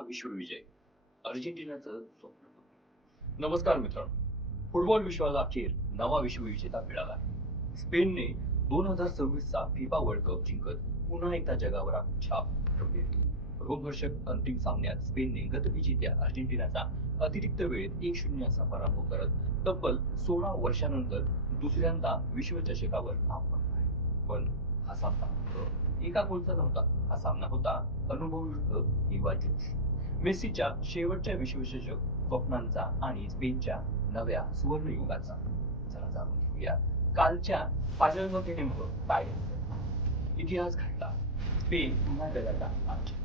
विश्वविजय अर्जेंटिनाचं स्वप्न। नमस्कार मित्रांनो, फुटबॉल विश्वाला अखेर नवा विश्वविजेता मिळाला। स्पेनने 2026 चा फिफा वर्ल्ड कप जिंकत पुन्हा एकदा जगावर आपली छाप ठेवली। रोमहर्षक अंतिम सामन्यात स्पेनने गतविजेत्या अर्जेंटिनाचा अतिरिक्त वेळेत 1-0 असा पराभव करत तब्बल 16 वर्षांनंतर दुसऱ्यांदा विश्वचषकावर नाव पडलाय। पण हा सामना एका गोलचा नव्हता, हा सामना होता अनुभवयुक्त युवा जोश, मेसीच्या शेवटच्या विश्वचषक स्वप्नांचा आणि स्पेनच्या नव्या सुवर्णयुगाचा। चला जाणून घेऊया कालच्या फायनलमध्ये नेमकं काय झालं। इतिहास घडला, स्पेन पुन्हा जगाचा आजच्या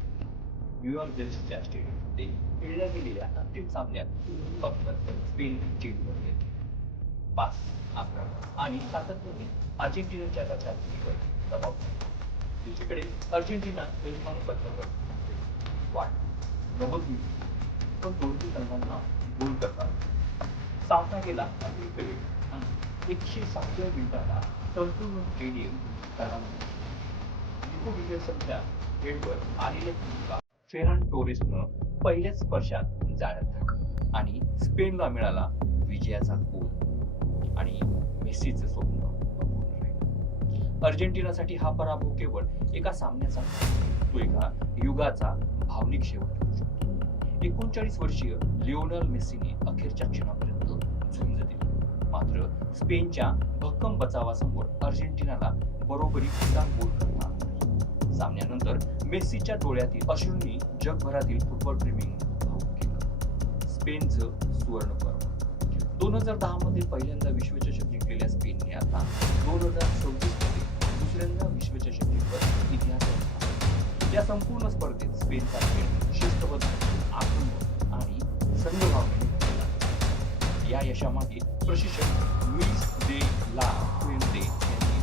न्यूयॉर्क जेट्सच्या स्टेडियममध्ये खेळल्या गेलेल्या अंतिम सामन्यात फक्त स्पेन जिंकले 5-11 आणि सातत्याने अर्जेंटिनाच्या लक्षात दबाव। दुसरीकडे अर्जेंटिना वाट 90 मिनिट पण दोन्ही संघांना गोल करतात। सामना गेला अतिरिक्त वेळ आणि 107व्या मिनिटाला संपूर्ण स्टेडियम निको विलियम्सच्या हेडवर आलेले फेरान टोरेसनं पहिल्याच स्पर्शात जाळ्यात टाकलं आणि स्पेनला मिळाला विजयाचा गोल आणि मेसीचं स्वप्न अपूर्ण राहिलं। अर्जेंटिनासाठी हा पराभव केवळ एका सामन्याचा, तो एका युगाचा भावनिक शेवट ठरू शकतो। 39 वर्षीय लिओनेल मेसीने अखेरच्या क्षणापर्यंत झुंज दिली, मात्र स्पेनच्या भक्कम बचावासमोर अर्जेंटिनाला बरोबरी सुद्धा गोल करता आला नाही। सामन्यानंतर मेसीच्या डोळ्यातील अश्रूंनी जगभरातील फुटबॉल प्रेमींना भावूक केलं। स्पेनचं सुवर्ण पर्व 2010 मध्ये पहिल्यांदा विश्वचषक जिंकलेल्या स्पेनने आता 2026 मध्ये दुसऱ्यांदा विश्वचषक जिंकत इतिहास रचला। या संपूर्ण स्पर्धेत स्पेनचा खेळ शिस्तबद्ध, आक्रमक आणि संघभावनेने खेळला। या यशामागे प्रशिक्षक लुईस दे ला फुएंटे यांनी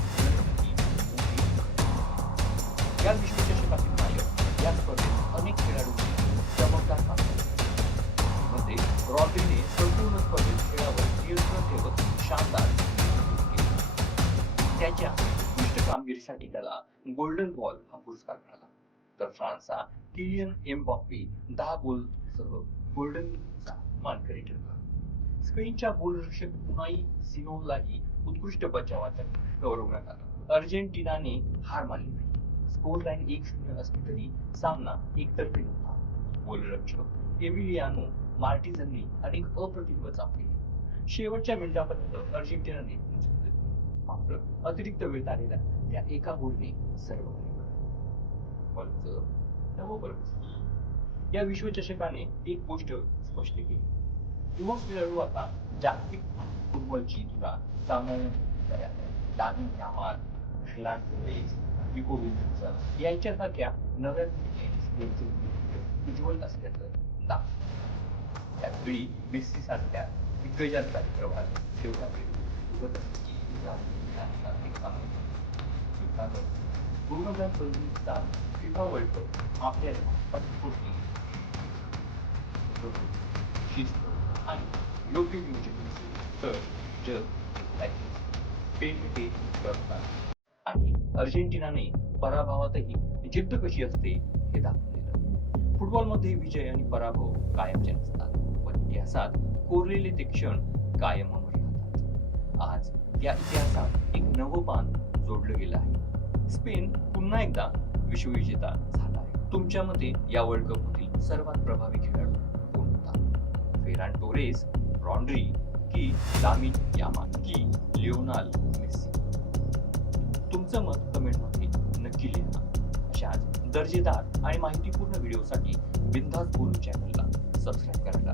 या विश्वचषकातील नायक या स्पर्धेत अनेक खेळाडूंनी चमकदार कामगिरी मध्ये रॉड्रीने संपूर्ण स्पर्धेत खेळावर नियंत्रण ठेवत शानदार केले। त्याच्या उत्कृष्ट कामगिरीसाठी त्याला गोल्डन बॉल हा पुरस्कार मिळाला, तर फ्रान्सचा किलियन एम्बाप्पे 10 गोलसह गोल्डन बूटचा मानकरी ठरला। स्पेनच्या गोलरक्षक उनाई सिमोनलाही उत्कृष्ट बचावासाठी गौरवण्यात आलं। अर्जेंटिनाने हार मानली नाही। स्कोर लाईन 1-0 असली तरी सामना एकतर्फी नव्हता। गोलरक्षक एमिलियानो मार्टिननी अनेक अप्रतिम बचाव केले। शेवटच्या मिनिटापर्यंत अर्जेंटिनाने जिंकले, मात्र अतिरिक्त वेळेत आलेल्या त्या एका गोलने सर्व या विश्वचषकाने एक गोष्ट स्पष्ट केली, युवा खेळाडू आता जागतिक फुटबॉलची तुला Lamine Yamal, Ferran Torres, Nico Williams यांच्यासारख्या नव्या उज्ज्वल असल्याचं दाखवलं। त्यावेळी मेसी सारख्या दिग्गजांचा प्रभाव तेवढा वेळ 2026 चा फिफा वर्ल्ड कप आपल्याला अनेक गोष्टी शिस्त आणि योग्य नियोजन तर जग स्पेन करतात आणि अर्जेंटिनाने पराभवातही जिद्द कशी असते हे दाखवलेलं। फुटबॉलमध्ये विजय आणि पराभव कायमचे नसतात, पण इतिहासात कोरलेले ते क्षण कायम अमर राहतात। आज या इतिहासात एक नवं पान जोडलं गेलं आहे। स्पेन पुन्हा एकदा विश्वविजेता झाला आहे। तुमच्या मते या वर्ल्ड कप मधील सर्वात प्रभावी खेळाडू कोण होता? फेरान टोरेस, रॉड्री की लामिन यामाल की लिओनेल मेसी? तुमचं मत कमेंट मध्ये नक्की लिहा। अशाच दर्जेदार आणि माहितीपूर्ण व्हिडिओसाठी बिंदास बोलू चॅनलला सबस्क्राईब करायला